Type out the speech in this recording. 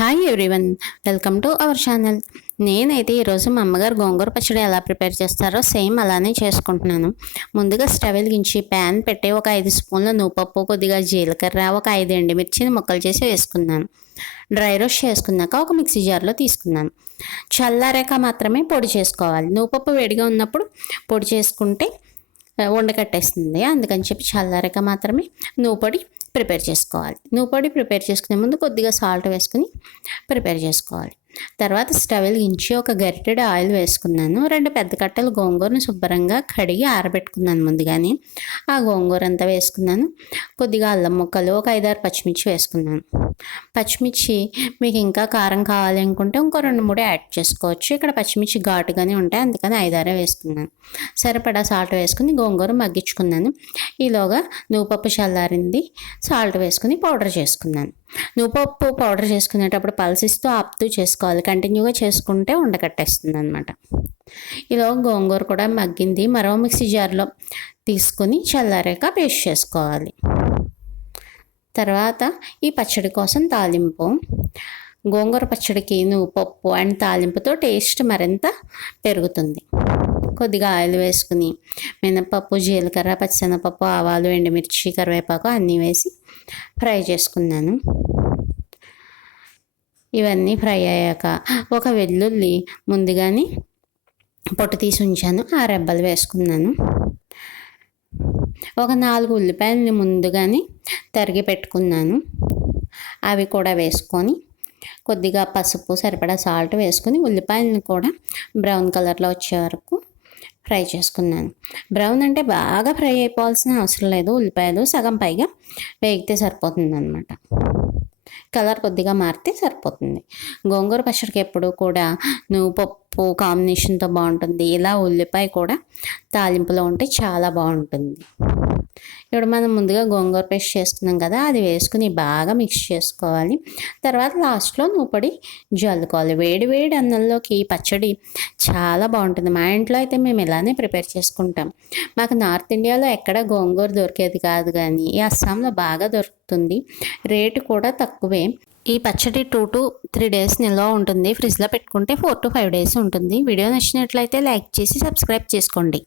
Hi everyone welcome to our channel నేనైతే ఈరోజు మా అమ్మగారు గోంగూర పచ్చడి ఎలా ప్రిపేర్ చేస్తారో సేమ్ అలానే చేసుకుంటున్నాను. ముందుగా స్టవ్ వెలిగించి ప్యాన్ పెట్టి ఒక ఐదు స్పూన్ల నూపప్పు కొద్దిగా జీలకర్ర ఒక ఐదు ఎండుమిర్చిని ముక్కలు చేసి వేసుకున్నాను. డ్రై రోస్ట్ చేసుకున్నాక ఒక మిక్సీ జార్లో తీసుకున్నాను. చల్లారాక మాత్రమే పొడి చేసుకోవాలి. నూపప్పు వేడిగా ఉన్నప్పుడు పొడి చేసుకుంటే ఉండకట్టేస్తుంది అందుకని చెప్పి చల్లారాక మాత్రమే నువ్వు పొడి ప్రిపేర్ చేసుకోవాలి. నువ్వు పొడి ప్రిపేర్ చేసుకునే ముందు కొద్దిగా సాల్ట్ వేసుకుని ప్రిపేర్ చేసుకోవాలి. తర్వాత స్టవ్ వెలిగించి ఒక గరిటెడు ఆయిల్ వేసుకున్నాను. రెండు పెద్ద కట్టలు గోంగూరను శుభ్రంగా కడిగి ఆరబెట్టుకున్నాను ముందుగానే. ఆ గోంగూర అంతా వేసుకున్నాను. కొద్దిగా అల్లం ముక్కలు ఒక ఐదారు పచ్చిమిర్చి వేసుకున్నాను. పచ్చిమిర్చి మీకు ఇంకా కారం కావాలి అనుకుంటే ఇంకో రెండు మూడు యాడ్ చేసుకోవచ్చు. ఇక్కడ పచ్చిమిర్చి ఘాటుగానే ఉంటాయి. అందుకని ఐదారే వేసుకున్నాను. సరిపడా సాల్ట్ వేసుకుని గోంగూర మగ్గించుకున్నాను. ఈలోగా నువ్వుపప్పు చల్లారింది. సాల్ట్ వేసుకుని పౌడర్ చేసుకున్నాను. నువ్వుపప్పు పౌడర్ చేసుకునేటప్పుడు పల్సిస్తూ ఆపుతూ చేసుకోవాలి. కంటిన్యూగా చేసుకుంటే ఉండకట్టేస్తుంది అనమాట ఇలా గోంగూర కూడా మగ్గింది. మరో మిక్సీ జార్లో తీసుకుని చల్లారాక పేస్ట్ చేసుకోవాలి. తర్వాత ఈ పచ్చడి కోసం తాలింపు. గోంగూర పచ్చడికి నువ్వు పప్పు అండ్ తాలింపుతో టేస్ట్ మరింత పెరుగుతుంది. కొద్దిగా ఆయిల్ వేసుకుని మినపప్పు జీలకర్ర పచ్చనపప్పు ఆవాలు ఎండుమిర్చి కరివేపాకు అన్నీ వేసి ఫ్రై చేసుకున్నాను. ఇవన్నీ ఫ్రై అయ్యాక ఒక వెల్లుల్లి ముందుగానే పొట్టు తీసి ఉంచాను. ఆ రెబ్బలు వేసుకున్నాను. ఒక నాలుగు ఉల్లిపాయలని ముందుగానే తరిగి పెట్టుకున్నాను. అవి కూడా వేసుకొని కొద్దిగా పసుపు సరిపడా సాల్ట్ వేసుకొని ఉల్లిపాయలను కూడా బ్రౌన్ కలర్లో వచ్చే వరకు ఫ్రై చేసుకున్నాను. బ్రౌన్ అంటే బాగా ఫ్రై అయిపోవాల్సిన అవసరం లేదు. ఉల్లిపాయలు సగం పైగా వేగితే సరిపోతుంది అనమాట కలర్ కొద్దిగా మారితే సరిపోతుంది. గోంగూర పచ్చడికి ఎప్పుడు కూడా నువ్వు పప్పు కాంబినేషన్తో బాగుంటుంది. ఇలా ఉల్లిపాయ కూడా తాలింపులో ఉంటే చాలా బాగుంటుంది. ఇప్పుడు మనం ముందుగా గోంగూర పేస్ట్ చేసుకున్నాం కదా అది వేసుకుని బాగా మిక్స్ చేసుకోవాలి. తర్వాత లాస్ట్లో నూపడి జల్లుకోవాలి. వేడి వేడి అన్నంలోకి పచ్చడి చాలా బాగుంటుంది. మా ఇంట్లో అయితే మేము ఇలానే ప్రిపేర్ చేసుకుంటాం. మాకు నార్త్ ఇండియాలో ఎక్కడ గోంగూర దొరికేది కాదు కానీ ఈ అస్సాంలో బాగా దొరుకుతుంది. రేటు కూడా తక్కువే. ఈ పచ్చడి టూ టు త్రీ డేస్ నిల్వ ఉంటుంది. ఫ్రిడ్జ్లో పెట్టుకుంటే ఫోర్ టు ఫైవ్ డేస్ ఉంటుంది. వీడియో నచ్చినట్లయితే లైక్ చేసి సబ్స్క్రైబ్ చేసుకోండి.